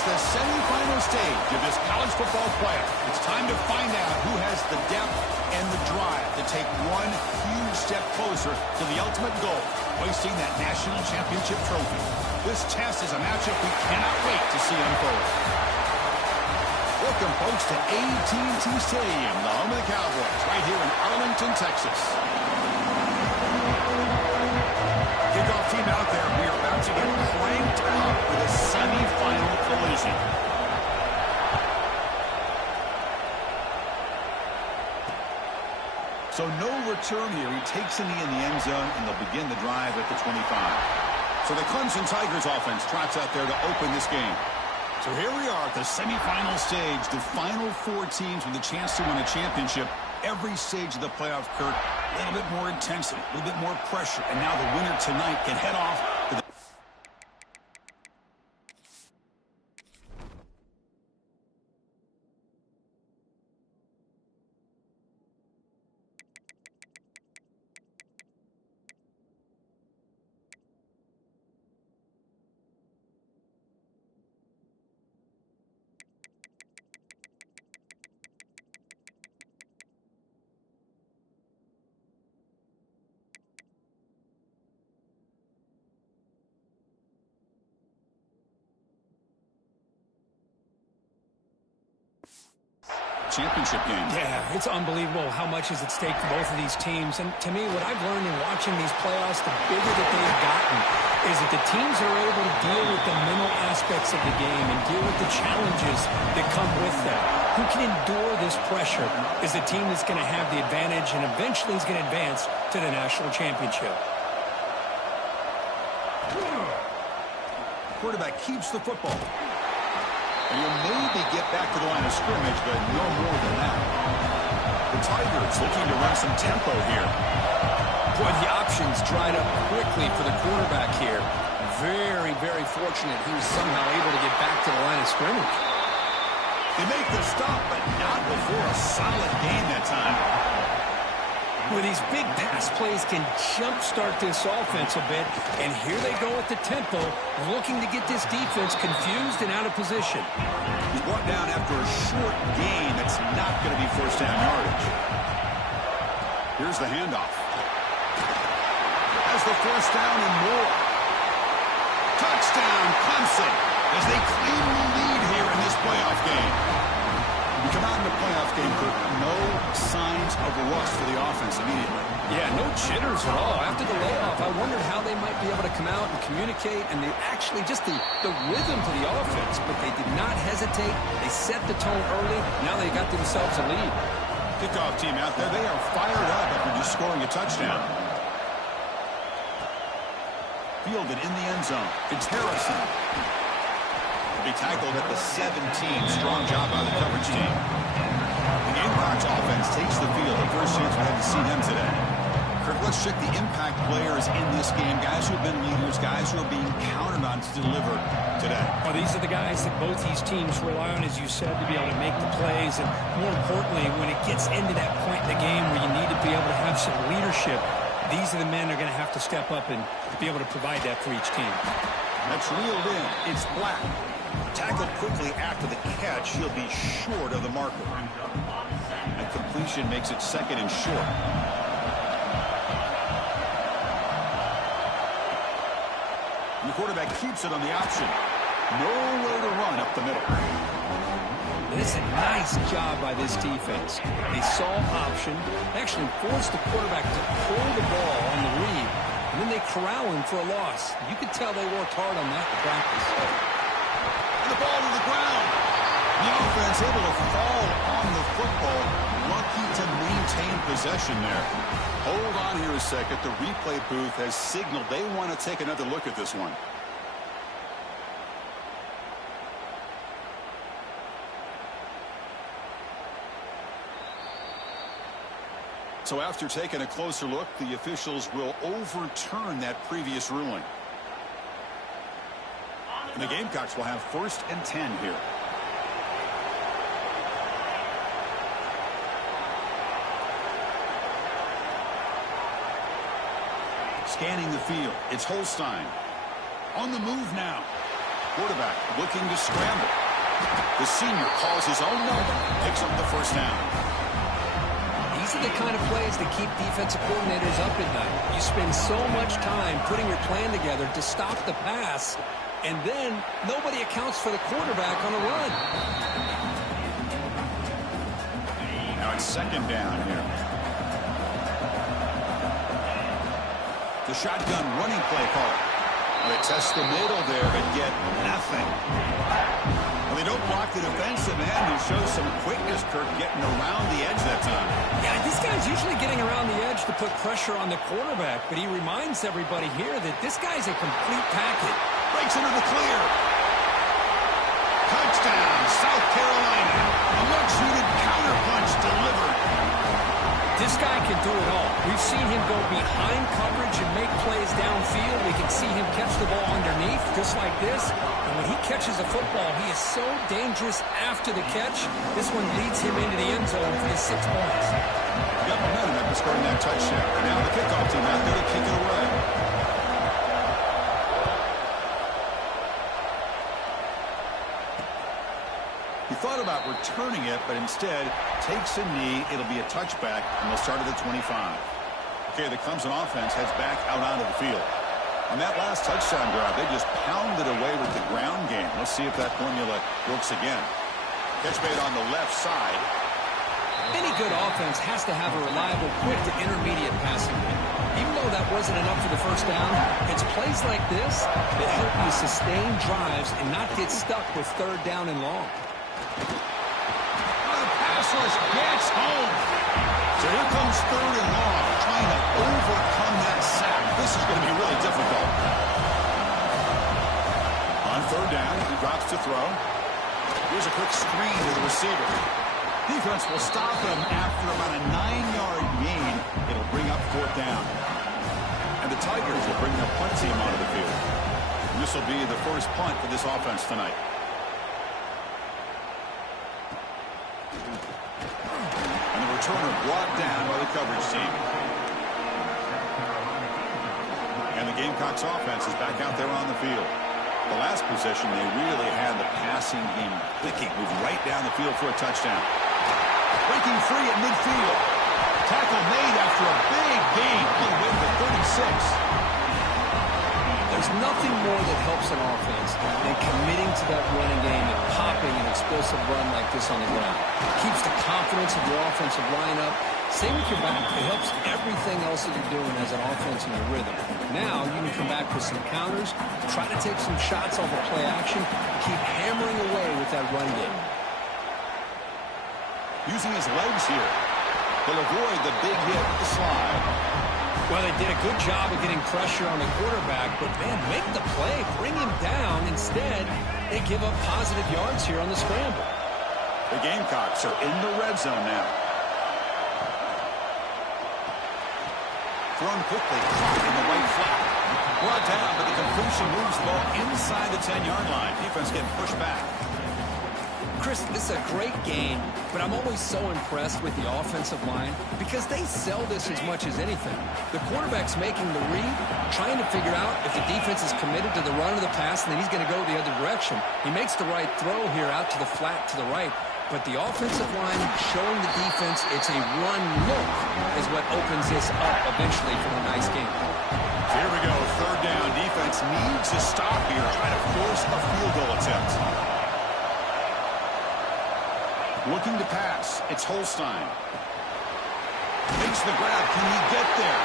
It's the semifinal stage of this college football playoff. It's time to find out who has the depth and the drive to take one huge step closer to the ultimate goal, hoisting that national championship trophy. This test is a matchup we cannot wait to see unfold. Welcome, folks, to AT&T Stadium, the home of the Cowboys, right here in Arlington, Texas. Kickoff team out there. We are about to get cranked up with a semifinal collision. So no return here. He takes a knee in the end zone, and they'll begin the drive at the 25. So the Clemson Tigers offense trots out there to open this game. So here we are at the semifinal stage, the final four teams with a chance to win a championship. Every stage of the playoff, Kirk, a little bit more intensity, a little bit more pressure, and now the winner tonight can head off to the championship game. Yeah, it's unbelievable how much is at stake for both of these teams. And to me, what I've learned in watching these playoffs, the bigger that they've gotten, is that the teams are able to deal with the mental aspects of the game and deal with the challenges that come with that. Who can endure this pressure is the team that's going to have the advantage and eventually is going to advance to the national championship. Quarterback keeps the football. And he'll maybe get back to the line of scrimmage, but no more than that. The Tigers looking to run some tempo here. Boy, the options dried up quickly for the quarterback here. Very, very fortunate he was somehow able to get back to the line of scrimmage. They make the stop, but not before a solid gain that time. With these big pass plays can jumpstart this offense a bit, and here they go at the tempo, looking to get this defense confused and out of position. He's brought down after a short gain that's not going to be first down yardage. Here's the handoff. Has the first down and more. Touchdown, Clemson, as they claim the lead here in this playoff game. We come out in the playoff game, Kirk, no signs of rust for the offense immediately. Yeah, no jitters at all. After the layoff, I wondered how they might be able to come out and communicate, and they actually just the rhythm to the offense, but they did not hesitate. They set the tone early. Now they got themselves a lead. Kickoff team out there, they are fired up after just scoring a touchdown. Fielded in the end zone. It's Harrison. Be tackled at the 17. Strong job by the coverage team. The Gamecocks offense takes the field. The first chance we had to see them today. Kirk, let's check the impact players in this game. Guys who have been leaders, guys who are being counted on to deliver today. Well, these are the guys that both these teams rely on, as you said, to be able to make the plays. And more importantly, when it gets into that point in the game where you need to be able to have some leadership, these are the men that are going to have to step up and be able to provide that for each team. That's reeled in. It's Black. Tackled quickly after the catch. He'll be short of the marker. And completion makes it second and short. And the quarterback keeps it on the option. Nowhere to run up the middle. This is a nice job by this defense. They saw option, actually forced the quarterback to pull the ball on the read, and then they corral him for a loss. You could tell they worked hard on that in practice. The ball to the ground. The offense able to fall on the football. Lucky to maintain possession there. Hold on here a second. The replay booth has signaled they want to take another look at this one. So after taking a closer look, the officials will overturn that previous ruling. And the Gamecocks will have 1st and 10 here. Scanning the field, it's Holstein. On the move now. Quarterback looking to scramble. The senior calls his own number, picks up the first down. These are the kind of plays that keep defensive coordinators up at night. You spend so much time putting your plan together to stop the pass, and then nobody accounts for the quarterback on a run. Now it's second down here. The shotgun running play call. They test the middle there, but get nothing. Well, they don't block the defensive end, who shows some quickness, Kirk, getting around the edge that time. Yeah, this guy's usually getting around the edge to put pressure on the quarterback, but he reminds everybody here that this guy's a complete package. Breaks into the clear. Touchdown, South Carolina. A much-needed counterpunch delivered. This guy can do it all. We've seen him go behind coverage and make plays downfield. We can see him catch the ball underneath, just like this. And when he catches a football, he is so dangerous after the catch. This one leads him into the end zone for the 6 points. Got momentum after scoring that touchdown. Now the kickoff team out there to kick it away. He thought about returning it, but instead takes a knee. It'll be a touchback, and they'll start at the 25. Okay, the Clemson offense heads back out onto the field. On that last touchdown drive, they just pounded away with the ground game. Let's see if that formula works again. Catch made on the left side. Any good offense has to have a reliable, quick to intermediate passing game. Even though that wasn't enough for the first down, it's plays like this that help you sustain drives and not get stuck with third down and long. The pass rush gets home. So here comes third and long, trying to overcome that sack. This is going to be really difficult. On third down, he drops to throw. Here's a quick screen to the receiver. Defense will stop him after about a 9-yard gain. It'll bring up fourth down. And the Tigers will bring their punt team onto the field. And this will be the first punt for this offense tonight. Returner brought down by the coverage team. And the Gamecocks offense is back out there on the field. The last possession, they really had the passing game clicking, moving right down the field for a touchdown. Breaking free at midfield. Tackle made after a big gain on the way to the 36. There's nothing more that helps an offense than committing to that running game and popping an explosive run like this on the ground. It keeps the confidence of your offensive lineup. Same with your back. It helps everything else that you're doing as an offense in your rhythm. Now you can come back with some counters, try to take some shots off of play action, keep hammering away with that run game. Using his legs here, he'll avoid the big hit with the slide. Well, they did a good job of getting pressure on the quarterback, but, man, make the play. Bring him down. Instead, they give up positive yards here on the scramble. The Gamecocks are in the red zone now. Thrown quickly, caught in the right flat. Brought down, but the completion moves the ball inside the 10-yard line. Defense getting pushed back. Chris, this is a great game, but I'm always so impressed with the offensive line because they sell this as much as anything. The quarterback's making the read, trying to figure out if the defense is committed to the run or the pass, and then he's going to go the other direction. He makes the right throw here out to the flat to the right, but the offensive line showing the defense it's a run look is what opens this up eventually for a nice game. Here we go, third down. Defense needs a stop here, trying to force a field goal attempt. Looking to pass. It's Holstein. Makes the grab. Can he get there?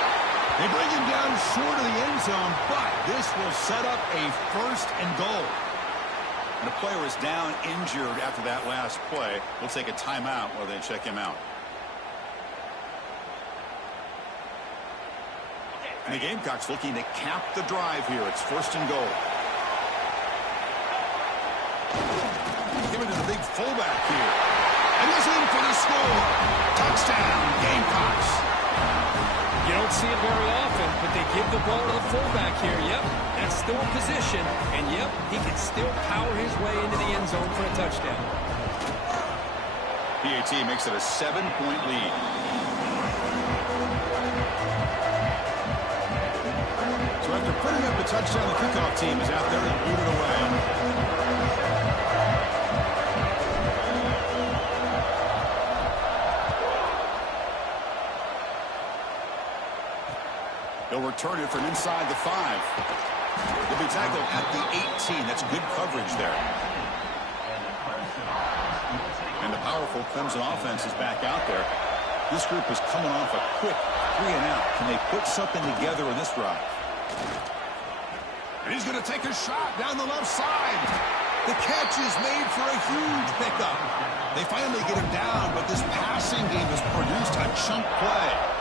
They bring him down short of the end zone, but this will set up a first and goal. And the player is down injured after that last play. We'll take a timeout while they check him out. And the Gamecocks looking to cap the drive here. It's first and goal. Give it to the big fullback here. And he's in for the score. Touchdown, Gamecocks. You don't see it very often, but they give the ball to the fullback here. Yep, that's still a position. And, yep, he can still power his way into the end zone for a touchdown. PAT makes it a 7-point lead. So after putting up the touchdown, the kickoff team is out there to boot it away. return it from inside the 5. He'll be tackled at the 18. That's good coverage there. And the powerful Clemson offense is back out there. This group is coming off a quick 3-and-out. Can they put something together in this drive? And he's going to take a shot down the left side. The catch is made for a huge pickup. They finally get him down, but this passing game has produced a chunk play.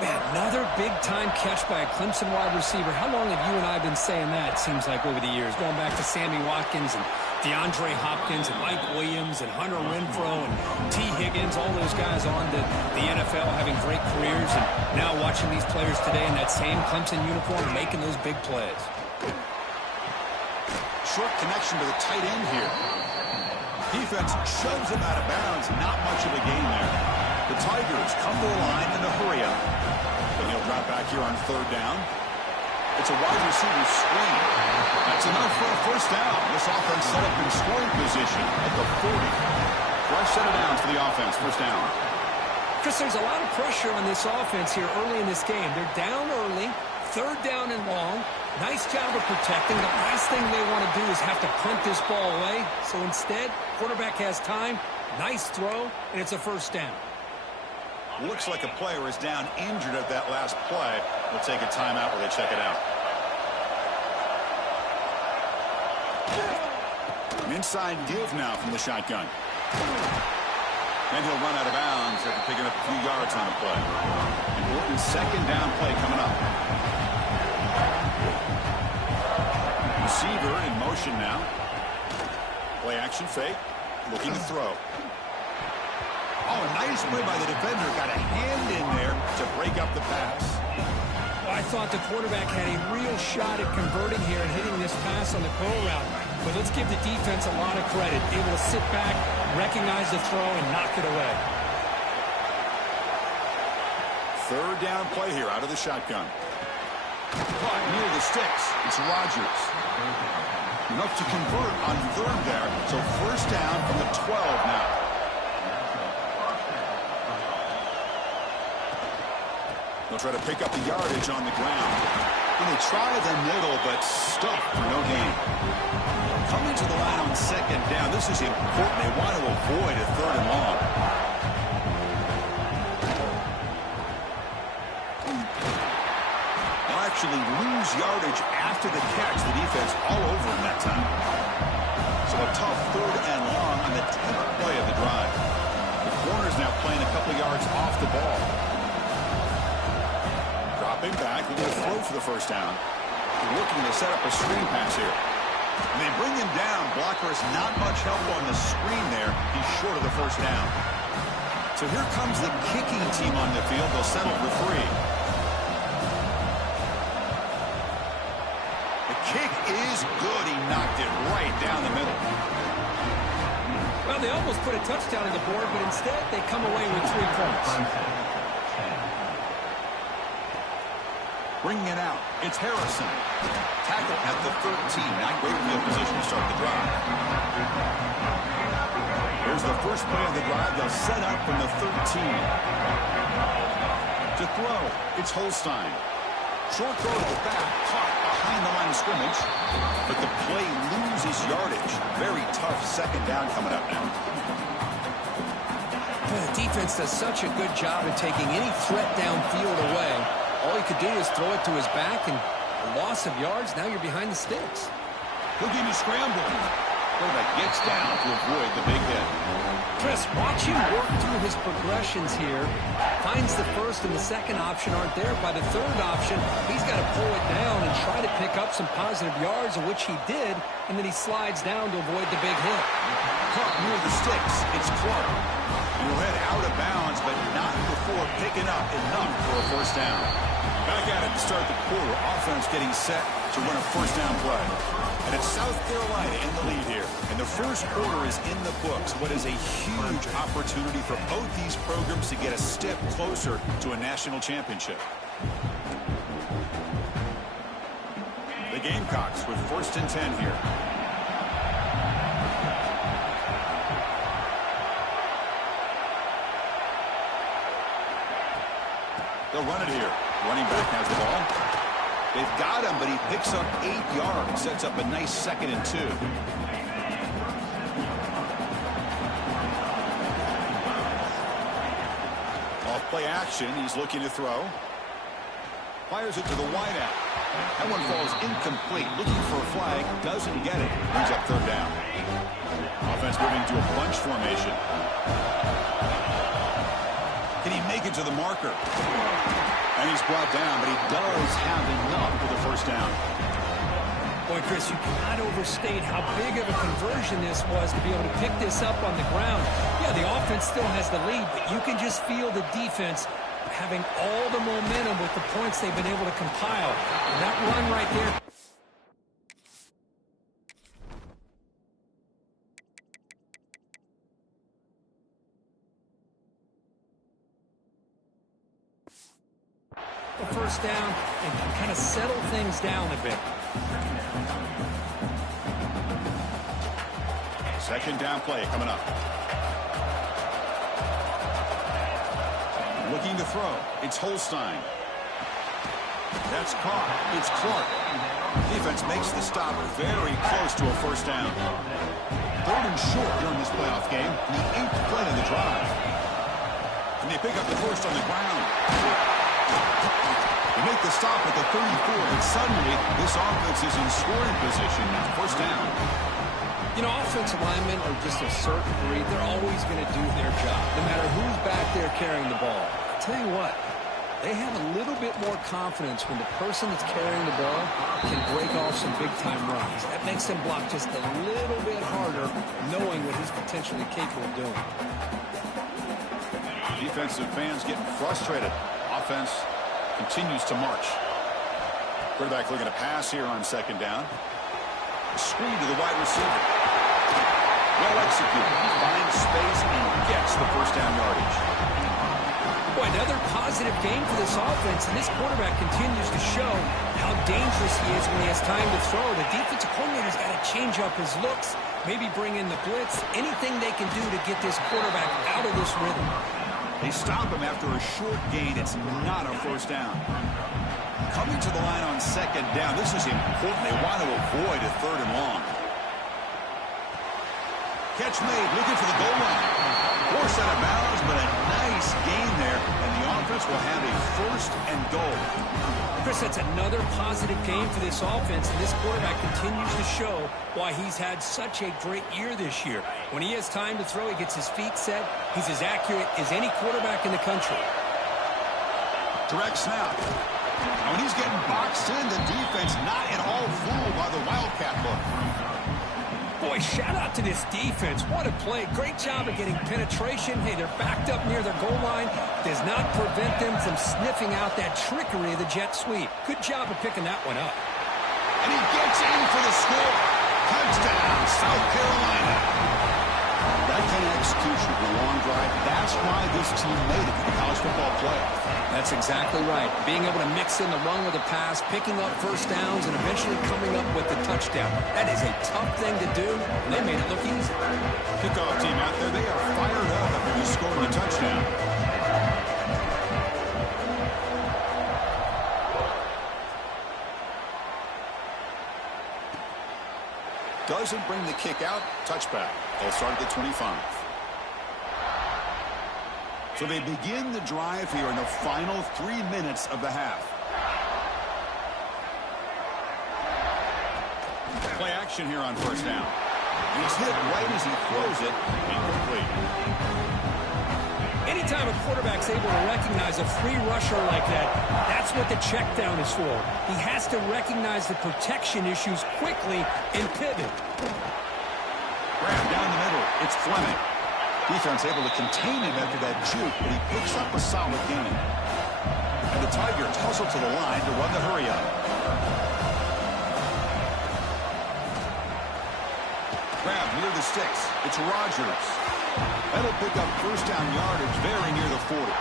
Man, another big-time catch by a Clemson wide receiver. How long have you and I been saying that, it seems like, over the years? Going back to Sammy Watkins and DeAndre Hopkins and Mike Williams and Hunter Renfrow and T. Higgins, all those guys on the NFL having great careers, and now watching these players today in that same Clemson uniform making those big plays. Short connection to the tight end here. Defense shoves him out of bounds. Not much of a gain there. The Tigers come to the line in a hurry up. And he'll drop back here on 3rd down. It's a wide receiver screen. That's enough for a first down. This offense set up in scoring position at the 40. Fresh set of downs for the offense. First down. Chris, there's a lot of pressure on this offense here early in this game. They're down early, 3rd down and long. Nice job of protecting. The last thing they want to do is have to punt this ball away. So instead, quarterback has time. Nice throw, and it's a first down. Looks like a player is down injured at that last play. We'll take a timeout where they check it out. An inside give now from the shotgun. And he'll run out of bounds after picking up a few yards on the play. Important 2nd down play coming up. Receiver in motion now. Play action fake. Looking to throw. Oh, a nice play by the defender. Got a hand in there to break up the pass. Well, I thought the quarterback had a real shot at converting here and hitting this pass on the curl route. But let's give the defense a lot of credit. Able to sit back, recognize the throw, and knock it away. 3rd down play here out of the shotgun. Caught near the sticks. It's Rodgers. Enough to convert on 3rd there. So first down from the 12 now. They'll try to pick up the yardage on the ground. And they try the middle, but stuffed for no gain. Coming to the line on 2nd down. This is important. They want to avoid a 3rd and long. They'll actually lose yardage after the catch. The defense all over him that time. So a tough 3rd and long on the 10th play of the drive. The corner's now playing a couple yards off the ball. Dropping back, looking to throw for the first down. Looking to set up a screen pass here. And they bring him down. Blocker is not much help on the screen there. He's short of the first down. So here comes the kicking team on the field. They'll settle for 3. The kick is good. He knocked it right down the middle. Well, they almost put a touchdown on the board, but instead they come away with 3 points. Bringing it out, it's Harrison. Tackle at the 13. Not great field position to start the drive. Here's the first play of the drive. They'll set up from the 13. To throw, it's Holstein. Short throw to the back, caught behind the line of scrimmage. But the play loses yardage. Very tough 2nd down coming up now. The defense does such a good job of taking any threat downfield away. All he could do is throw it to his back, and a loss of yards, now you're behind the sticks. Looking to scramble. Quarterback gets down to avoid the big hit. Chris, watch him work through his progressions here. Finds the 1st and the 2nd option aren't there. By the 3rd option, he's got to pull it down and try to pick up some positive yards, of which he did, and then he slides down to avoid the big hit. Caught near the sticks. It's Clark. He'll head out of bounds, but not before picking up enough for a first down. Back at it to start the quarter. Offense getting set to run a first down play. And it's South Carolina in the lead here. And the first quarter is in the books. What is a huge opportunity for both these programs to get a step closer to a national championship. The Gamecocks with 1st and 10 here. They'll run it here. Running back has the ball. They've got him, but he picks up 8 yards. Sets up a nice 2nd and 2. Off play action. He's looking to throw. Fires it to the wideout. That one falls incomplete. Looking for a flag. Doesn't get it. Brings up 3rd down. Offense moving to a bunch formation. Can he make it to the marker? And he's brought down, but he does have enough for the 1st down. Boy, Chris, you cannot overstate how big of a conversion this was to be able to pick this up on the ground. Yeah, the offense still has the lead, but you can just feel the defense having all the momentum with the points they've been able to compile. And that run right there. The 1st down and can kind of settle things down a bit. 2nd down play coming up. Looking to throw. It's Holstein. That's caught. It's Clark. Defense makes the stop very close to a 1st down. 3rd and short during this playoff game. The 8th play of the drive. And they pick up the 1st on the ground. They make the stop at the 34, and suddenly this offense is in scoring position now. 1st down. You know, offensive linemen are just a certain breed. They're always going to do their job, no matter who's back there carrying the ball. I'll tell you what, they have a little bit more confidence when the person that's carrying the ball can break off some big-time runs. That makes them block just a little bit harder, knowing what he's potentially capable of doing. Defensive fans getting frustrated. Offense continues to march. Quarterback looking to pass here on 2nd down. Screen to the wide receiver. Well executed. He finds space and gets the 1st down yardage. Boy, another positive game for this offense, and this quarterback continues to show how dangerous he is when he has time to throw. The defensive coordinator's got to change up his looks, maybe bring in the blitz, anything they can do to get this quarterback out of this rhythm. They stop him after a short gain. It's not a 1st down. Coming to the line on 2nd down. This is important. They want to avoid a 3rd and long. Catch made. Looking for the goal line. Forced out of bounds, but a nice gain there. And the offense will have a 1st and goal. Chris, that's another positive game for this offense, and this quarterback continues to show why he's had such a great year this year. When he has time to throw, he gets his feet set. He's as accurate as any quarterback in the country. Direct snap. And when he's getting boxed in, the defense not at all fooled by the Wildcat look. Boy, shout out to this defense. What a play. Great job of getting penetration. Hey, they're backed up near their goal line. Does not prevent them from sniffing out that trickery of the jet sweep. Good job of picking that one up. And he gets in for the score. Touchdown, South Carolina. That kind of execution for a long drive, that's why this team made it to the college football playoff. That's exactly right. Being able to mix in the run with the pass, picking up 1st downs, and eventually coming up with the touchdown. That is a tough thing to do, and they made it look easy. Kickoff team out there, they are fired up after just scoring a touchdown. Doesn't bring the kick out. Touchback. They'll start at the 25. So they begin the drive here in the final 3 minutes of the half. Play action here on 1st down. And he's hit right as he throws it. Incomplete. Anytime a quarterback's able to recognize a free rusher like that, that's what the check down is for. He has to recognize the protection issues quickly and pivot. Grab down the middle. It's Fleming. Defense able to contain him after that juke, but he picks up a solid gain. And the Tigers hustle to the line to run the hurry-up. Grab near the sticks. It's Rogers. That'll pick up 1st down yardage very near the 40.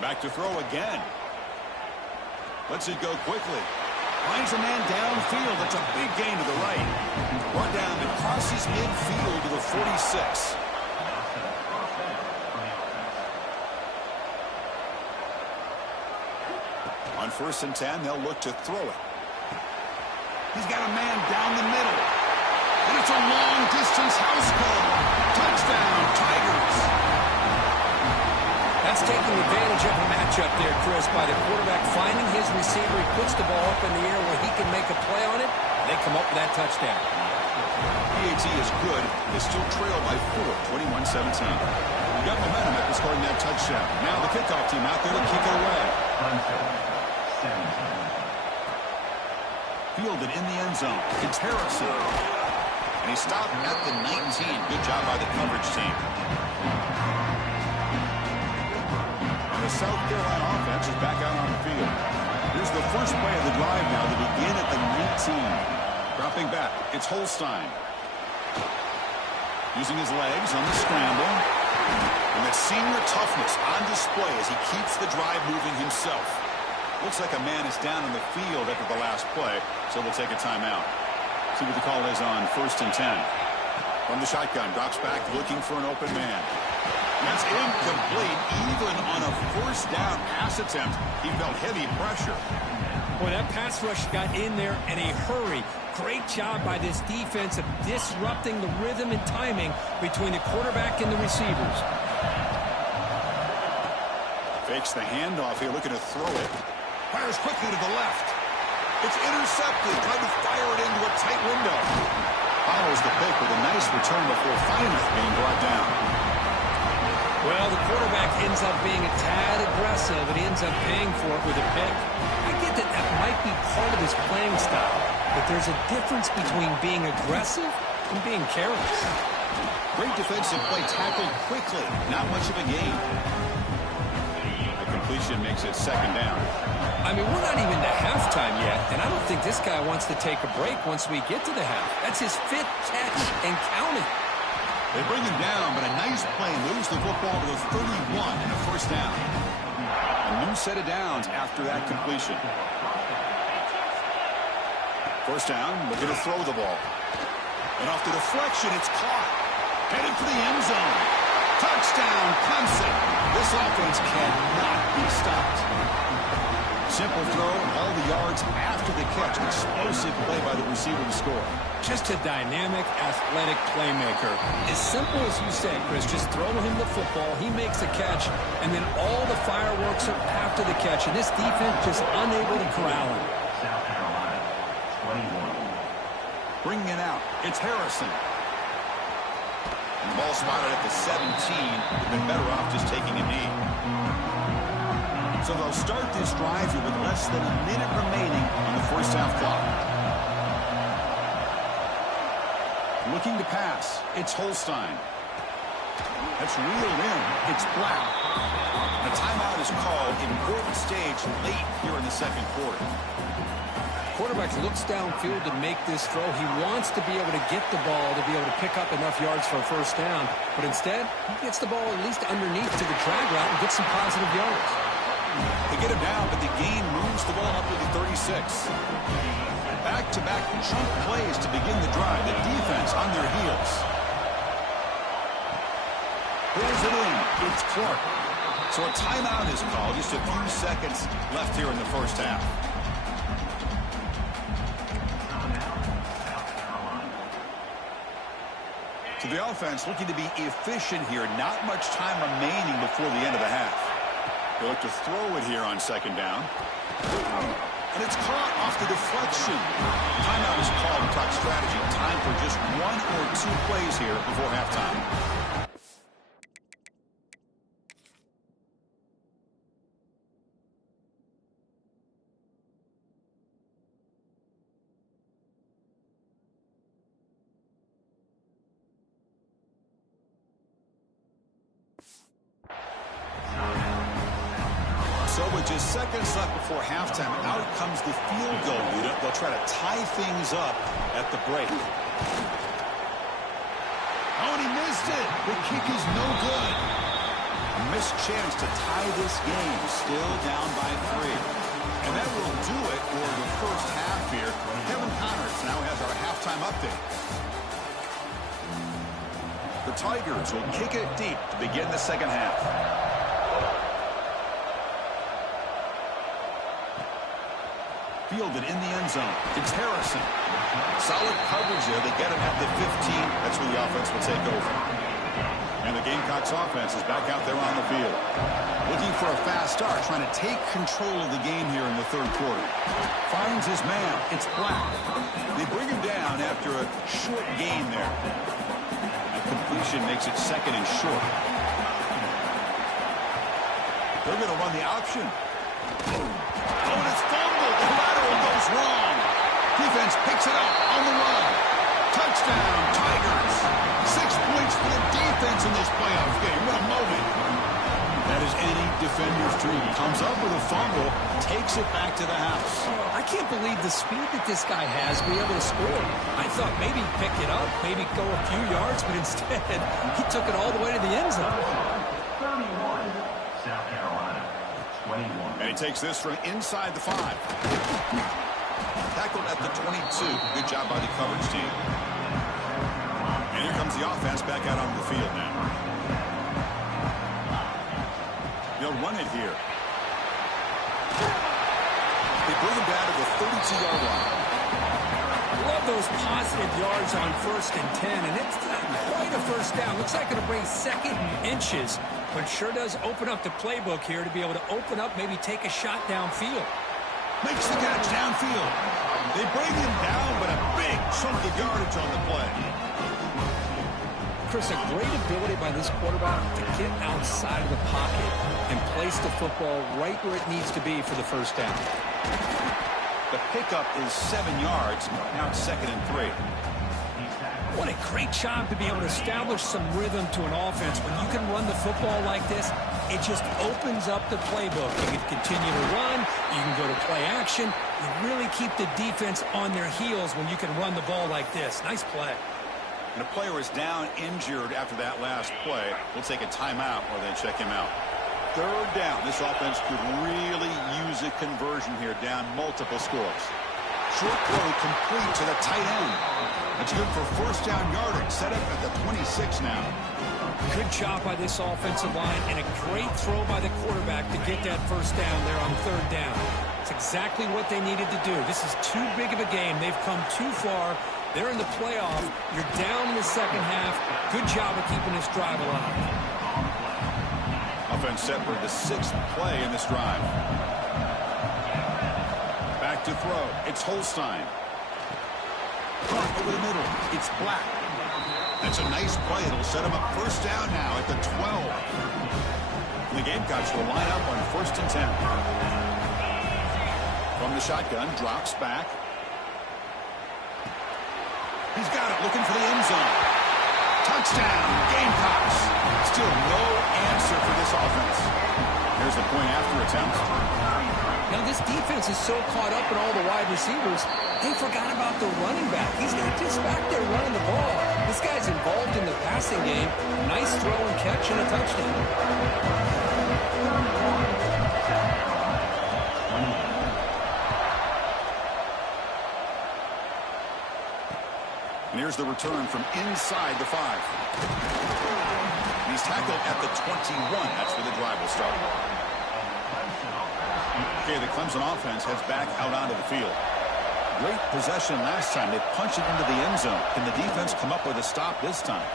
Back to throw again. Lets it go quickly. Finds a man downfield. That's a big gain to the right. Run down and crosses midfield to the 46. On 1st and 10, they'll look to throw it. He's got a man down the middle. And it's a long-distance house call. Touchdown, Tigers. That's taking advantage of a matchup there, Chris, by the quarterback finding his receiver. He puts the ball up in the air where he can make a play on it. They come up with that touchdown. PAT is good. They still trail by 4, 21-17. We got momentum after scoring that touchdown. Now the kickoff team out there to kick it away. Fielded in the end zone. It's Harrison. And he stopped at the 19. Good job by the coverage team. And the South Carolina offense is back out on the field. Here's the first play of the drive now to begin at the 19. Dropping back, it's Holstein. Using his legs on the scramble. And that senior toughness on display as he keeps the drive moving himself. Looks like a man is down in the field after the last play, so they'll take a timeout. See what the call is on 1st and 10. From the shotgun, drops back looking for an open man. That's incomplete. Even on a 1st down pass attempt, he felt heavy pressure. Boy, that pass rush got in there in a hurry. Great job by this defense of disrupting the rhythm and timing between the quarterback and the receivers. Fakes the handoff here, looking to throw it. Fires quickly to the left. It's intercepted, trying to fire it into a tight window. Follows the pick with a nice return before finally being brought down. Well, the quarterback ends up being a tad aggressive, and he ends up paying for it with a pick. I get that that might be part of his playing style, but there's a difference between being aggressive and being careless. Great defensive play, tackled quickly. Not much of a gain. The completion makes it 2nd down. I mean, we're not even to halftime yet, and I don't think this guy wants to take a break once we get to the half. That's his 5th catch and counting. They bring him down, but a nice play moves the football to the 31 and a 1st down. A new set of downs after that completion. 1st down, looking to throw the ball. And off the deflection, it's caught. Headed for the end zone. Touchdown, Clemson. This offense cannot be stopped. Simple throw, all the yards after the catch. Explosive play by the receiver to score. Just a dynamic, athletic playmaker. As simple as you say, Chris, just throw him the football, he makes the catch, and then all the fireworks are after the catch. And this defense just unable to corral him. South Carolina, 21. Bringing it out, it's Harrison. And the ball spotted at the 17. They've been better off just taking a knee. So they'll start this drive here with less than a minute remaining on the 1st half clock. Looking to pass, it's Holstein. That's reeled in, it's Black. A timeout is called, important stage late here in the 2nd quarter. Quarterback looks downfield to make this throw. He wants to be able to get the ball to be able to pick up enough yards for a 1st down. But instead, he gets the ball at least underneath to the drag route and gets some positive yards. They get him down, but the gain moves the ball up to the 36. Back-to-back chunk plays to begin the drive. The defense on their heels. Pulls it in. It's Clark. So a timeout is called. Just a few seconds left here in the 1st half. So the offense looking to be efficient here. Not much time remaining before the end of the half. They look to throw it here on 2nd down. And it's caught off the deflection. Timeout is called to talk strategy. Time for just 1 or 2 plays here before halftime. So with just seconds left before halftime, out comes the field goal unit. They'll try to tie things up at the break. Oh, and he missed it. The kick is no good. A missed chance to tie this game. Still down by 3. And that will do it for the 1st half here. Kevin Connors now has our halftime update. The Tigers will kick it deep to begin the 2nd half. fielded in the end zone. It's Harrison. Solid coverage there. They get him at the 15. That's where the offense will take over. And the Gamecocks offense is back out there on the field. Looking for a fast start, trying to take control of the game here in the third quarter. Finds his man. It's Black. They bring him down after a short gain there. That completion makes it second and short. They're going to run the option. Oh, and it's fumbled. The lateral goes wrong. Defense picks it up on the run. Touchdown, Tigers. 6 points for the defense in this playoff game. What a moment. That is any defender's dream. Comes up with a fumble, takes it back to the house. I can't believe the speed that this guy has to be able to score. I thought maybe pick it up, maybe go a few yards, but instead he took it all the way to the end zone. 31, South Carolina, 21. And he takes this from inside the 5. Tackled at the 22. Good job by the coverage team. And here comes the offense back out onto the field now. They'll run it here. They bring him down to the 32-yard line. Love those positive yards on 1st and 10, and it's not quite a first down. Looks like it'll bring second and inches, but sure does open up the playbook here to be able to open up, maybe take a shot downfield. Makes the catch downfield. They bring him down, but a big chunk of yardage on the play. Chris, a great ability by this quarterback to get outside of the pocket and place the football right where it needs to be for the first down. The pickup is 7 yards. Now it's 2nd and 3. What a great job to be able to establish some rhythm to an offense. When you can run the football like this, it just opens up the playbook. You can continue to run. You can go to play action. You really keep the defense on their heels when you can run the ball like this. Nice play. And a player is down injured after that last play. We'll take a timeout or then check him out. 3rd down. This offense could really use a conversion here, down multiple scores. Short throw complete to the tight end. That's good for 1st down yardage. Set up at the 26 now. Good job by this offensive line and a great throw by the quarterback to get that 1st down there on 3rd down. It's exactly what they needed to do. This is too big of a game. They've come too far. They're in the playoff. You're down in the second half. Good job of keeping this drive alive. Offense set for the 6th play in this drive. Back to throw. It's Holstein. Caught over the middle. It's Black. That's a nice play. It'll set him up 1st down now at the 12. And the Gamecocks will line up on 1st and 10. From the shotgun, drops back. He's got it, looking for the end zone. Touchdown, Gamecocks. Still no answer for this offense. Here's the point after attempt. Now this defense is so caught up in all the wide receivers, they forgot about the running back. He's not just back there running the ball. This guy's involved in the passing game. Nice throw and catch and a touchdown. And here's the return from inside the 5. He's tackled at the 21. That's where the drive will start. Okay, the Clemson offense heads back out onto the field. Great possession last time. They punched it into the end zone. Can the defense come up with a stop this time?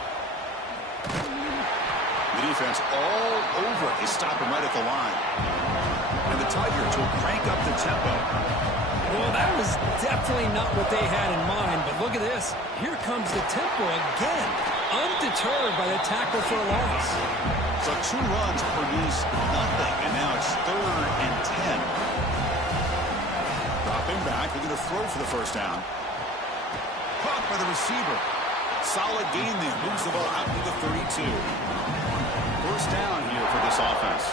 The defense all over it. They stop him right at the line. And the Tigers will crank up the tempo. Well, that was definitely not what they had in mind, but look at this. Here comes the tempo again, undeterred by the tackle for a loss. So 2 runs produce nothing, and now it's 3rd and 10. Dropping back, they're going to throw for the 1st down. Caught by the receiver. Solid gain there, moves the ball out to the 32. 1st down here for this offense.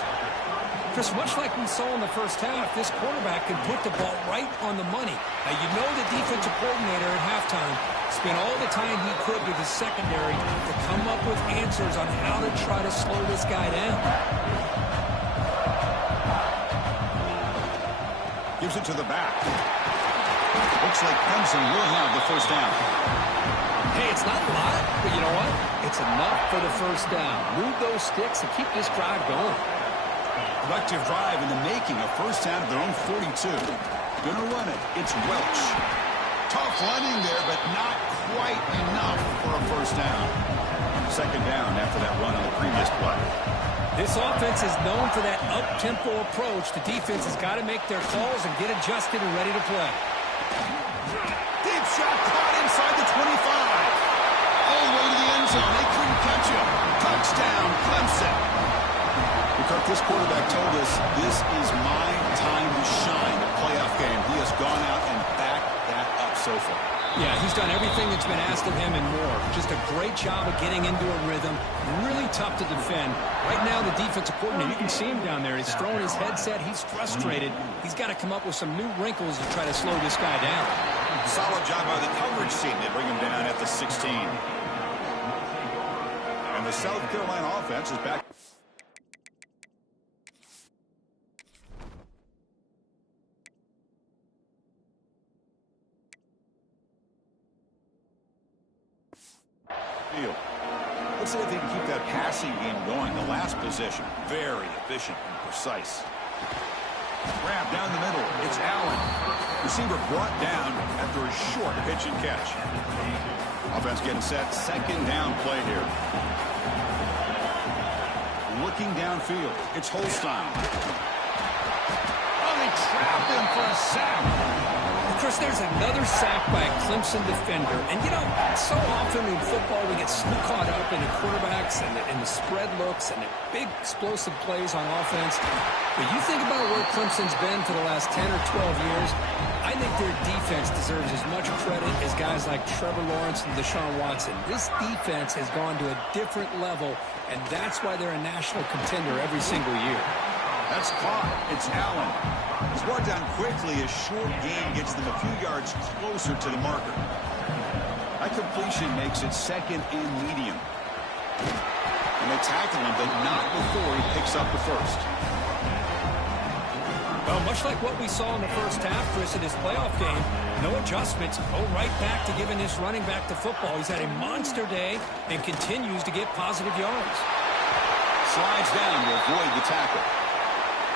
Chris, much like we saw in the first half, this quarterback can put the ball right on the money. Now, you know the defensive coordinator at halftime spent all the time he could with his secondary to come up with answers on how to try to slow this guy down. Gives it to the back. Looks like Clemson will have the 1st down. Hey, it's not a lot, but you know what? It's enough for the 1st down. Move those sticks and keep this drive going. Productive drive in the making, a 1st down of their own 42. Gonna run it. It's Welch. Tough running there, but not quite enough for a first down. Second down after that run on the previous play. This offense is known for that up-tempo approach. The defense has got to make their calls and get adjusted and ready to play. Deep shot caught inside the 25. All the way to the end zone. They couldn't catch him. Touchdown, Clemson. Because this quarterback told us this is my time to shine. The playoff game. He has gone out and backed that up so far. Yeah, he's done everything that's been asked of him and more. Just a great job of getting into a rhythm. Really tough to defend. Right now, the defensive coordinator, you can see him down there. He's throwing his headset. He's frustrated. He's got to come up with some new wrinkles to try to slow this guy down. Solid job by the coverage team. They bring him down at the 16. And the South Carolina offense is back. Let's see if they can keep that passing game going. The last possession, very efficient and precise. Grab down the middle. It's Allen. Receiver brought down after a short pitch and catch. Offense getting set. Second down play here. Looking downfield. It's Holstein. Oh, they trapped him for a sack. Of course, there's another sack by a Clemson defender. And, you know, so often in football we get so caught up in the quarterbacks and the spread looks and the big explosive plays on offense. But you think about where Clemson's been for the last 10 or 12 years, I think their defense deserves as much credit as guys like Trevor Lawrence and Deshaun Watson. This defense has gone to a different level, and that's why they're a national contender every single year. That's caught. It's Allen. He's brought down quickly. A short gain gets them a few yards closer to the marker. That completion makes it second and medium. And they tackle him, but not before he picks up the first. Well, much like what we saw in the first half, Chris, in this playoff game, no adjustments. Go right back to giving this running back the football. He's had a monster day and continues to get positive yards. Slides down to avoid the tackle.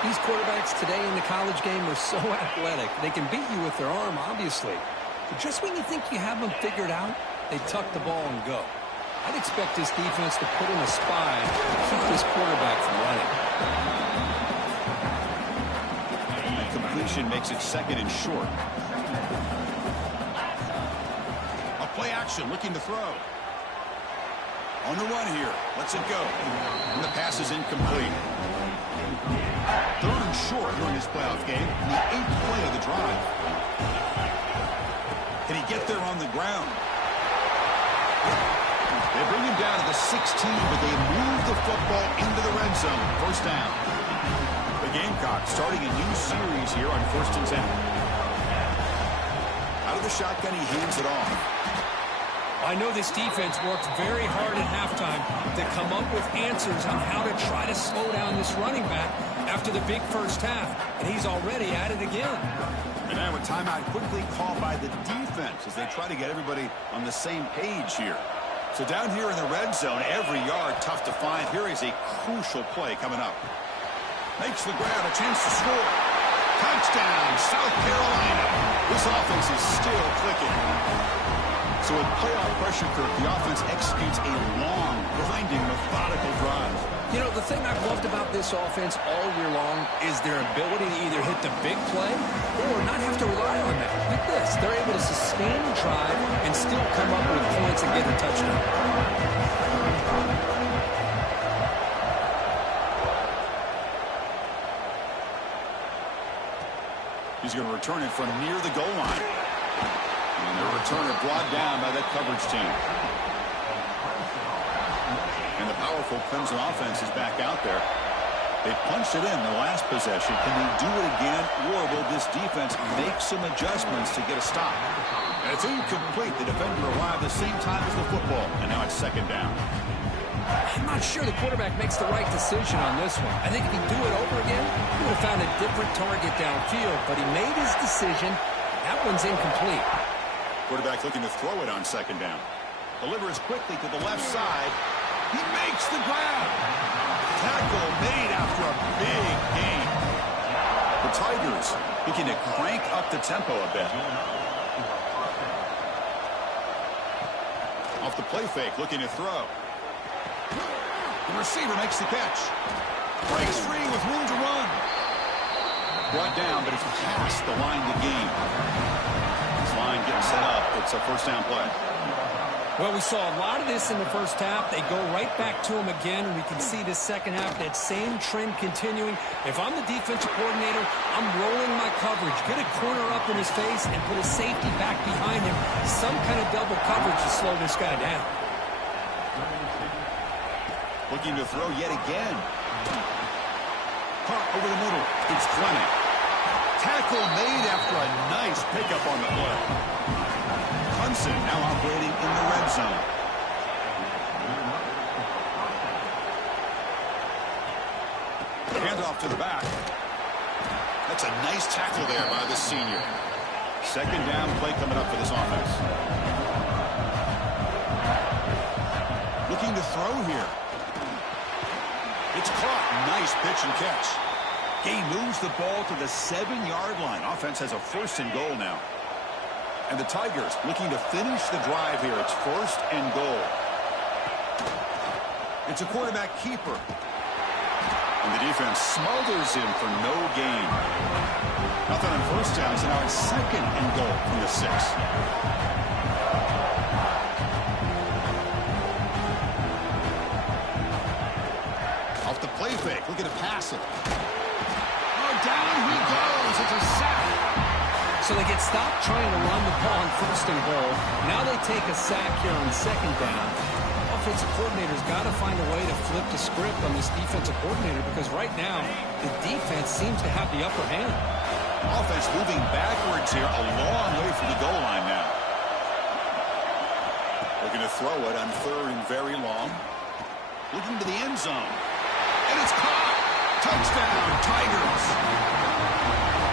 These quarterbacks today in the college game are so athletic. They can beat you with their arm, obviously. But just when you think you have them figured out, they tuck the ball and go. I'd expect this defense to put in a spy to keep this quarterback from running. That completion makes it second and short. A play action, looking to throw. On the run here. Lets it go. And the pass is incomplete. Third and short during this playoff game. In the 8th play of the drive. Can he get there on the ground? They bring him down to the 16, but they move the football into the red zone. First down. The Gamecocks starting a new series here on 1st and 10. Out of the shotgun, he hands it off. I know this defense worked very hard at halftime to come up with answers on how to try to slow down this running back after the big first half, and he's already at it again. And now a timeout quickly called by the defense as they try to get everybody on the same page here. So down here in the red zone, every yard tough to find. Here is a crucial play coming up. Makes the grab, a chance to score. Touchdown, South Carolina. This offense is still clicking. So with playoff pressure, Kirk, the offense executes a long, grinding, methodical drive. You know, the thing I've loved about this offense all year long is their ability to either hit the big play or not have to rely on that. Like this, they're able to sustain the drive and still come up with points and get a touchdown. He's going to return it from near the goal line. And the returner brought down by that coverage team. And the powerful Clemson offense is back out there. They punched it in the last possession. Can they do it again, or will this defense make some adjustments to get a stop? And it's incomplete. The defender arrived the same time as the football, and now it's second down. I'm not sure the quarterback makes the right decision on this one. I think if he'd do it over again, he would have found a different target downfield, but he made his decision. That one's incomplete. Quarterback looking to throw it on second down. Delivers quickly to the left side. He makes the grab. Tackle made after a big gain. The Tigers looking to crank up the tempo a bit. Off the play fake, looking to throw. The receiver makes the catch. Breaks free with room to run. Brought down, but it's past the line to gain. This line getting set up. It's a first down play. Well, we saw a lot of this in the first half. They go right back to him again, and we can see this second half, that same trend continuing. If I'm the defensive coordinator, I'm rolling my coverage. Get a corner up in his face and put a safety back behind him. Some kind of double coverage to slow this guy down. Looking to throw yet again. Caught over the middle. It's Fleming. Tackle made after a nice pickup on the play. Clemson now operating in the red zone. Handoff to the back. That's a nice tackle there by the senior. Second down play coming up for this offense. Looking to throw here. It's caught. Nice pitch and catch. He moves the ball to the 7-yard line. Offense has a first and goal now. And the Tigers looking to finish the drive here. It's first and goal. It's a quarterback keeper. And the defense smothers him for no gain. Nothing on first down, so now it's second and goal from the 6. Off the play fake, looking to pass it. Oh, down he goes. It's a sack. So they get stopped trying to run the ball on first and goal. Now they take a sack here on second down. Offensive coordinator's got to find a way to flip the script on this defensive coordinator, because right now the defense seems to have the upper hand. Offense moving backwards here, a long way from the goal line now. Looking to throw it on third and very long. Looking to the end zone. And it's caught. Touchdown, Tigers.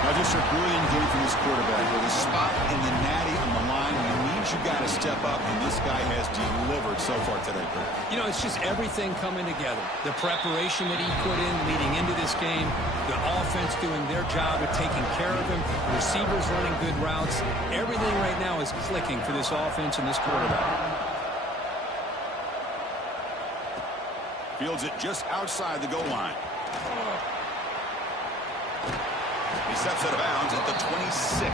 Now just a brilliant game from this quarterback with a spot in the natty on the line. It means you got to step up, and this guy has delivered so far today. You know, it's just everything coming together. The preparation that he put in leading into this game, the offense doing their job of taking care of him, the receivers running good routes. Everything right now is clicking for this offense and this quarterback. Fields it just outside the goal line. He steps out of bounds at the 26.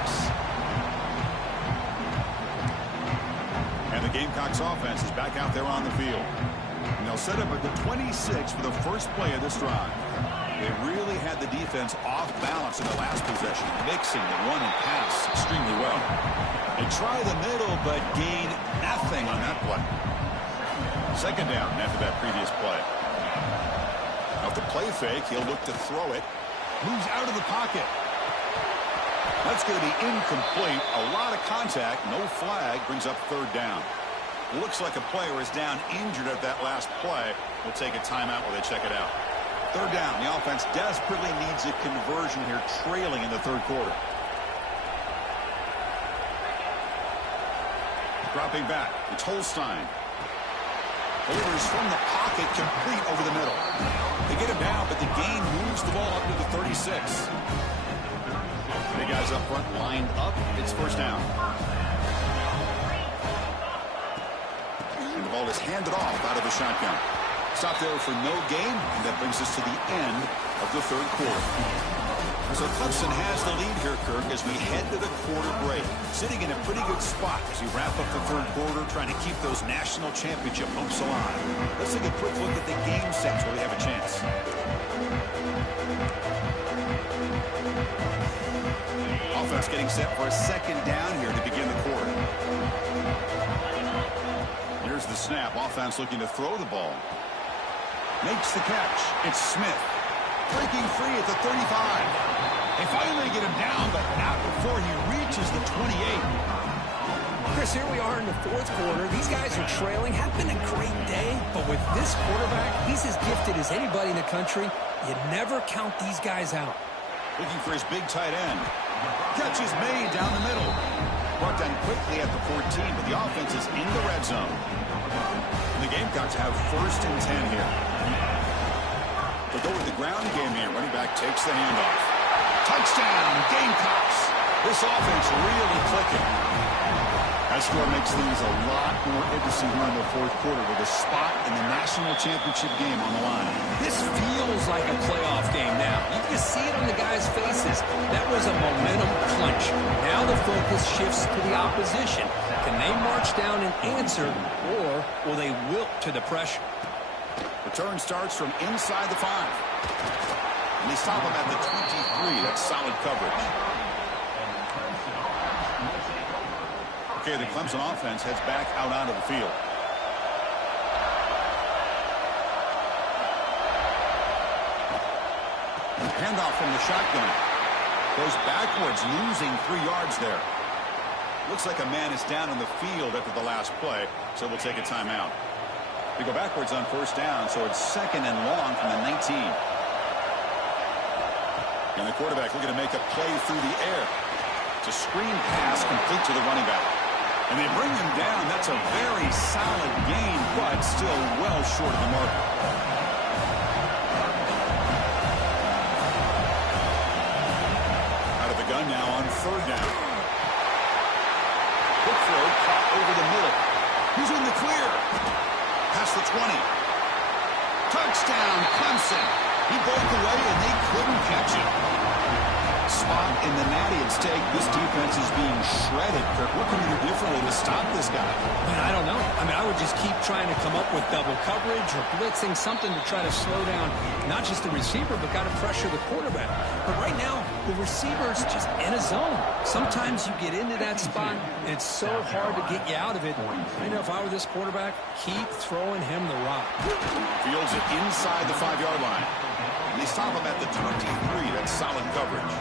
And the Gamecocks offense is back out there on the field. And they'll set up at the 26 for the first play of this drive. They really had the defense off balance in the last possession, mixing the run and pass extremely well. They try the middle, but gain nothing on that play. Second down after that previous play. Off the play fake, he'll look to throw it. Moves out of the pocket. That's going to be incomplete. A lot of contact. No flag. Brings up third down. Looks like a player is down injured at that last play. We'll take a timeout while they check it out. Third down. The offense desperately needs a conversion here, trailing in the third quarter. Dropping back. It's Holstein. Delivers from the pocket, complete over the middle. They get him down, but the gain moves the ball up to the 36. Big guys up front lined up. It's first down. And the ball is handed off out of the shotgun. Stop there for no gain, and that brings us to the end of the third quarter. So Clemson has the lead here, Kirk, as we head to the quarter break. Sitting in a pretty good spot as we wrap up the third quarter, trying to keep those national championship hopes alive. Let's take a quick look at the game sets where we have a chance. Offense getting set for a second down here to begin the quarter. Here's the snap. Offense looking to throw the ball. Makes the catch. It's Smith. Breaking free at the 35. They finally get him down, but not before he reaches the 28. Chris, here we are in the fourth quarter. These guys are trailing. Have been a great day, but with this quarterback, he's as gifted as anybody in the country. You never count these guys out. Looking for his big tight end. Catch is made down the middle. Brought down quickly at the 14, but the offense is in the red zone. And the Gamecocks have first and 10 here. They'll go with the ground game here. Running back takes the handoff. Touchdown, Gamecocks. This offense really clicking. That score makes things a lot more interesting here in the fourth quarter with a spot in the national championship game on the line. This feels like a playoff game now. You can see it on the guys' faces. That was a momentum clinch. Now the focus shifts to the opposition. Can they march down and answer, or will they wilt to the pressure? Return starts from inside the 5. And they stop him at the 23. That's solid coverage. Okay, the Clemson offense heads back out onto the field. Handoff from the shotgun. Goes backwards, losing 3 yards there. Looks like a man is down on the field after the last play, so we'll take a timeout. They go backwards on first down, so it's 2nd and long from the 19. And the quarterback looking to make a play through the air. It's a screen pass complete to the running back. And they bring him down. That's a very solid gain, but still well short of the mark. Out of the gun now on 3rd down. Quick throw caught over the middle. Who's in the clear? Past the 20. Touchdown, Clemson. He broke away and they couldn't catch him. Spot in the natty at stake. This defense is being shredded. Kirk, what can we do differently to stop this guy? Man, I don't know. I mean, I would just keep trying to come up with double coverage or blitzing, something to try to slow down not just the receiver, but got to pressure the quarterback. But right now, the receiver's just in a zone. Sometimes you get into that spot, and it's so hard to get you out of it. I know if I were this quarterback, keep throwing him the rock. Fields it inside the 5-yard line. They stop him at the 23. That's solid coverage.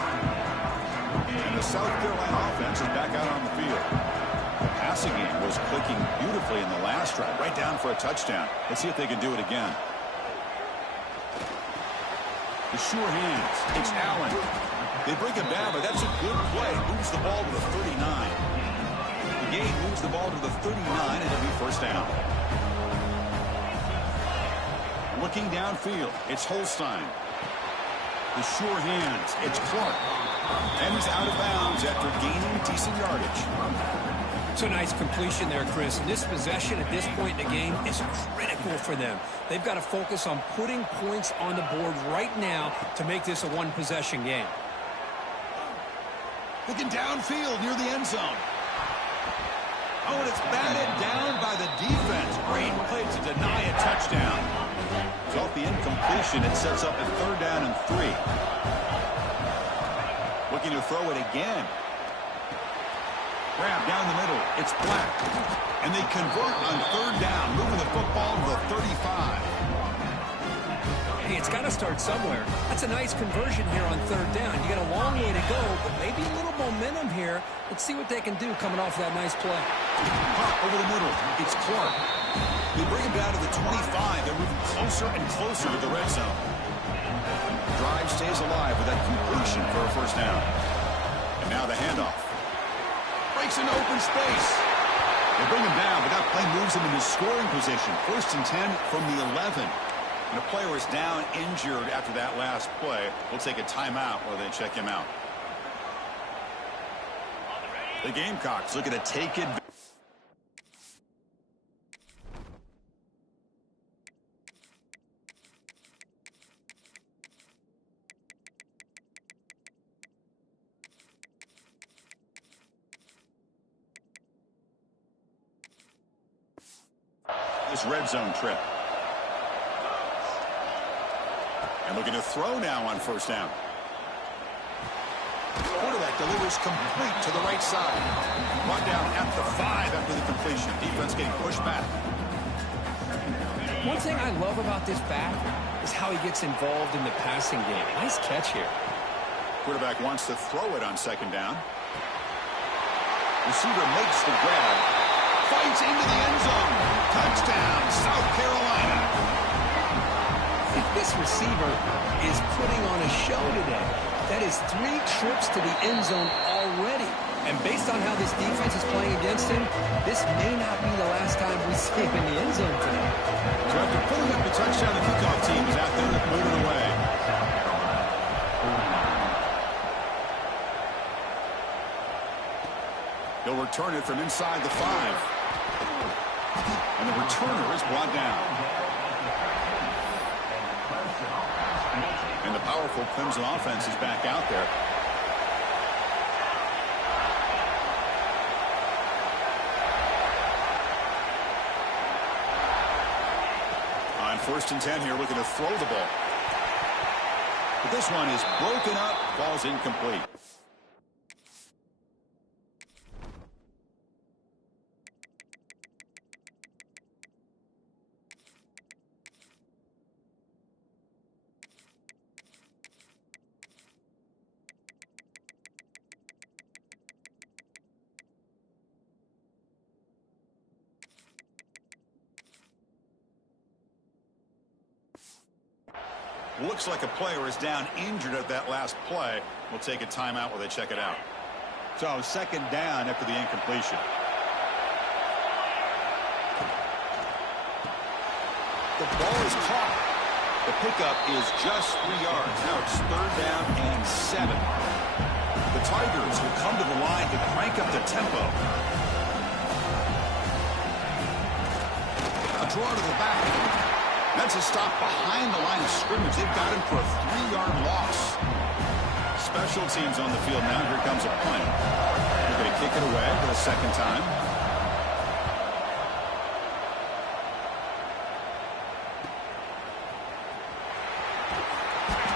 And the South Carolina offense is back out on the field. The passing game was clicking beautifully in the last drive, right down for a touchdown. Let's see if they can do it again. The sure hands. It's Allen. They bring him down, but that's a good play. Moves the ball to the 39. The game moves the ball to the 39, and it'll be first down. Looking downfield, it's Holstein. The sure hands, it's Clark. And he's out of bounds after gaining decent yardage. So nice completion there, Chris. And this possession at this point in the game is critical for them. They've got to focus on putting points on the board right now to make this a one-possession game. Looking downfield near the end zone. Oh, and it's batted down by the defense. Great play to deny a touchdown. It's off the incompletion. It sets up a 3rd down and 3. Looking to throw it again. Grab down the middle. It's Black. And they convert on 3rd down, moving the football to the 35. Hey, it's got to start somewhere. That's a nice conversion here on 3rd down. You got a long way to go, but maybe a little momentum here. Let's see what they can do coming off that nice play. Pop over the middle. It's Clark. They bring him down to the 25. They're moving closer and closer to the red zone. Drive stays alive with that completion for a first down. And now the handoff. Breaks into open space. They bring him down, but that play moves him into scoring position. 1st and 10 from the 11. And a player is down injured after that last play. We'll take a timeout while they check him out. The Gamecocks looking to take advantage. This red zone trip. And looking to throw now on 1st down. Quarterback delivers complete to the right side. Brought down at the 5 after the completion. Defense getting pushed back. One thing I love about this back is how he gets involved in the passing game. Nice catch here. Quarterback wants to throw it on 2nd down. Receiver makes the grab. Fights into the end zone. Touchdown, South Carolina. This receiver is putting on a show today. That is 3 trips to the end zone already. And based on how this defense is playing against him, this may not be the last time we see him in the end zone today. So after pulling up the touchdown, the kickoff team is out there moving away. He'll return it from inside the 5. And the returner is brought down. And the powerful Clemson offense is back out there. On 1st and 10 here, looking to throw the ball. But this one is broken up, falls incomplete. Looks like a player is down injured at that last play. We'll take a timeout while they check it out. So 2nd down after the incompletion. The ball is caught. The pickup is just 3 yards. Now it's 3rd down and 7. The Tigers will come to the line to crank up the tempo. A draw to the back. That's a stop behind the line of scrimmage. They've got him for a 3-yard loss. Special teams on the field now. Here comes a punt. They're going to kick it away for the 2nd time.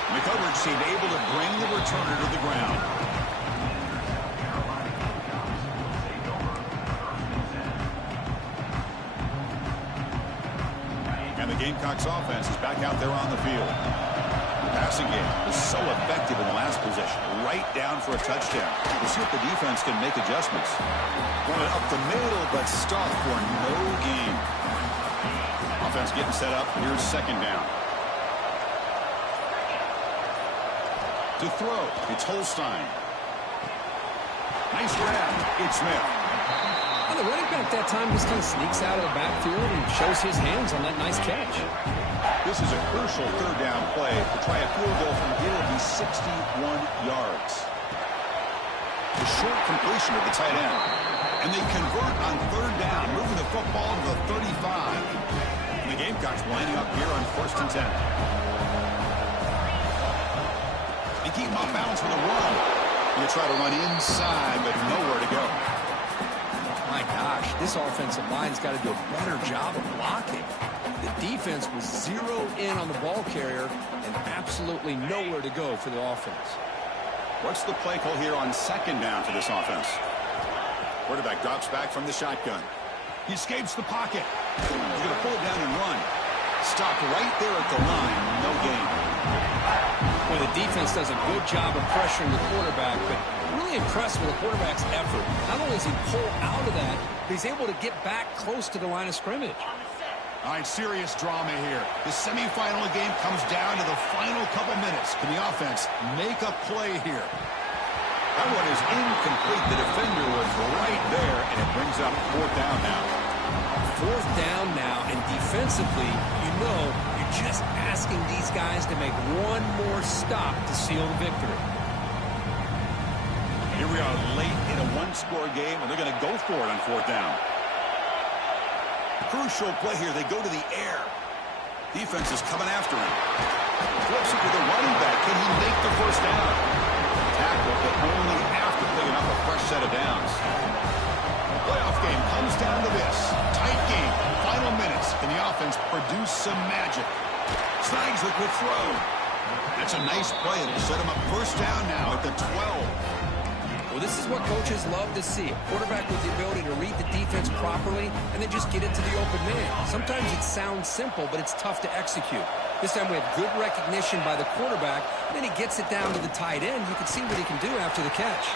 And the coverage team able to bring the returner to the ground. Gamecocks offense is back out there on the field. The passing game is so effective in the last possession. Right down for a touchdown. We'll see if the defense can make adjustments. Run it up the middle, but stop for no gain. Offense getting set up. Here's 2nd down. To throw, it's Holstein. Nice grab. It's Smith. And the running back that time just kind of sneaks out of the backfield and shows his hands on that nice catch. This is a crucial 3rd down play to try a field goal from here will be 61 yards. The short completion of the tight end. And they convert on 3rd down, moving the football to the 35. And the Gamecocks lining up here on 1st and 10. They keep him off balance with a run. You try to run inside, but nowhere to go. My gosh, this offensive line's got to do a better job of blocking. The defense was zeroed in on the ball carrier and absolutely nowhere to go for the offense. What's the play call here on 2nd down for this offense? Quarterback drops back from the shotgun. He escapes the pocket. He's going to pull it down and run. Stopped right there at the line. No gain. Well, the defense does a good job of pressuring the quarterback, but really impressed with the quarterback's effort. Not only does he pull out of that, but he's able to get back close to the line of scrimmage. All right, serious drama here. The semifinal game comes down to the final couple minutes. Can the offense make a play here? That one is incomplete. The defender was right there, and it brings up 4th down now. 4th down now, and defensively, you're just asking these guys to make one more stop to seal the victory. Here we are late in a 1-score game, and they're going to go for it on 4th down. Crucial play here. They go to the air. Defense is coming after him. Flips it to the running back. Can he make the 1st down? Tackle, but only after picking up a fresh set of downs. Playoff game comes down to this. Tight game. Final minutes. Can the offense produce some magic? Snags a quick throw. That's a nice play. It'll set him up 1st down now at the 12. Well, this is what coaches love to see. A quarterback with the ability to read the defense properly and then just get it to the open man. Sometimes it sounds simple, but it's tough to execute. This time we have good recognition by the quarterback, and then he gets it down to the tight end. You can see what he can do after the catch.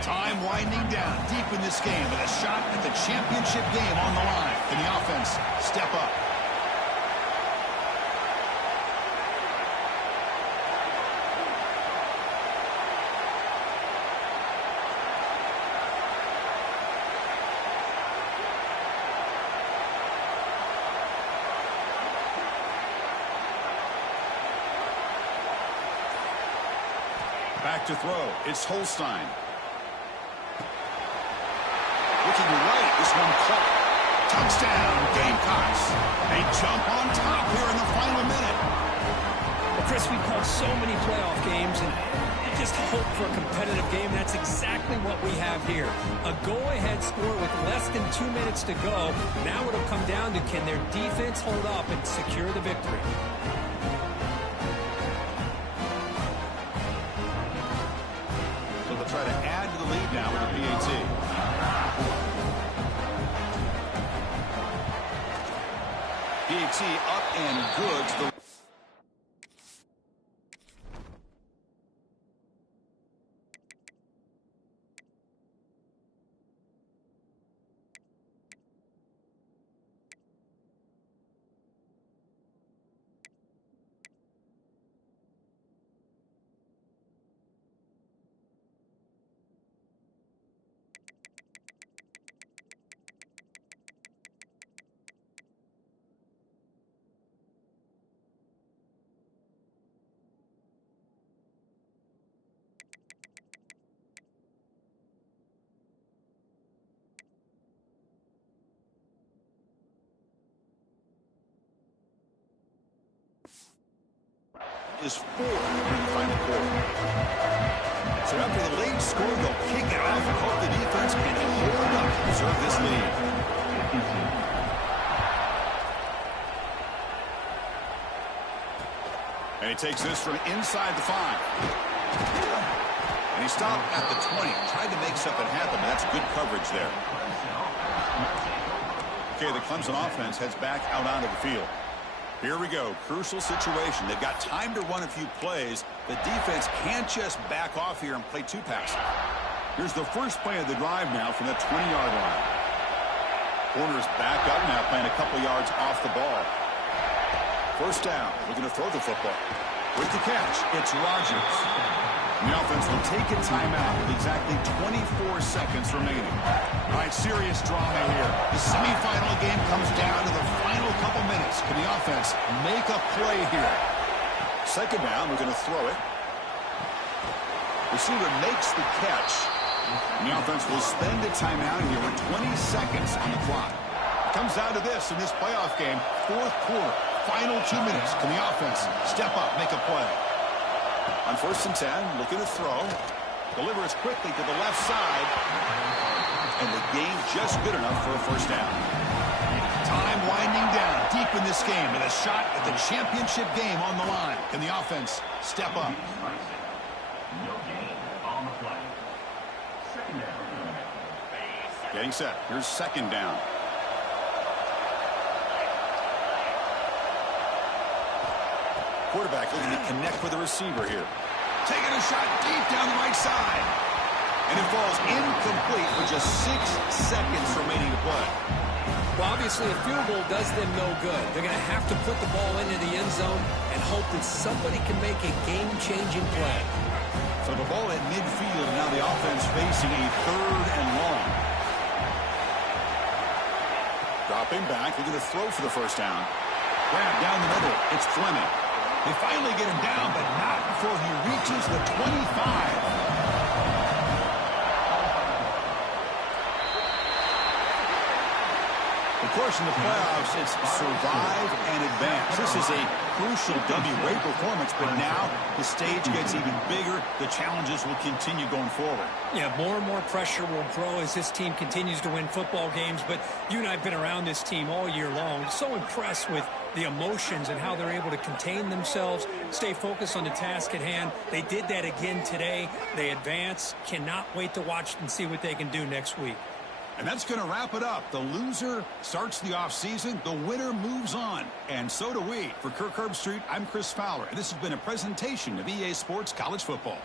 Time winding down deep in this game with a shot at the championship game on the line. Can the offense step up? Back to throw. It's Holstein. Looking right. This one caught. Touchdown, Gamecocks. They jump on top here in the final minute. Well, Chris, we've called so many playoff games, and you just hope for a competitive game. That's exactly what we have here. A go-ahead score with less than 2 minutes to go. Now it'll come down to, can their defense hold up and secure the victory? So they'll try to add to the lead now with a PAT. PAT up and good to the is 4 in the final quarter. So after the late score, they'll kick it off and hope the defense can hold up to preserve this lead. And he takes this from inside the 5. And he stopped at the 20. Tried to make something happen, but that's good coverage there. Okay, the Clemson offense heads back out onto the field. Here we go. Crucial situation. They've got time to run a few plays. The defense can't just back off here and play two passes. Here's the first play of the drive now from the 20-yard line. Corner's back up now, playing a couple yards off the ball. First down. Looking to throw the football. With the catch, it's Rodgers. And the offense will take a timeout with exactly 24 seconds remaining. All right, serious drama here. The semifinal game comes down to the final couple minutes. Can the offense make a play here? Second down, we're going to throw it. Receiver makes the catch. And the offense will spend a timeout here with 20 seconds on the clock. It comes down to this in this playoff game. Fourth quarter, final 2 minutes. Can the offense step up, make a play? On 1st and 10, looking to throw. Delivers quickly to the left side. And the game just good enough for a first down. Time winding down deep in this game with a shot at the championship game on the line. Can the offense step up? No gain on the play. Second down. Getting set. Here's second down. Quarterback looking to connect with the receiver here. Taking a shot deep down the right side. And it falls incomplete with just 6 seconds remaining to play. Well, obviously, a field goal does them no good. They're going to have to put the ball into the end zone and hope that somebody can make a game-changing play. So the ball at midfield, and now the offense facing a 3rd and long. Dropping back, looking to throw for the first down. Grab down the middle. It's Fleming. They finally get him down, but not before he reaches the 25. Of course, in the playoffs, it's survive and advance. This is a crucial W. Great performance, but now the stage gets even bigger. The challenges will continue going forward. Yeah, more and more pressure will grow as this team continues to win football games, but you and I have been around this team all year long. So impressed with the emotions and how they're able to contain themselves, stay focused on the task at hand. They did that again today. They advance. Cannot wait to watch and see what they can do next week. And that's going to wrap it up. The loser starts the offseason. The winner moves on. And so do we. For Kirk Herbstreit, I'm Chris Fowler. And this has been a presentation of EA Sports College Football.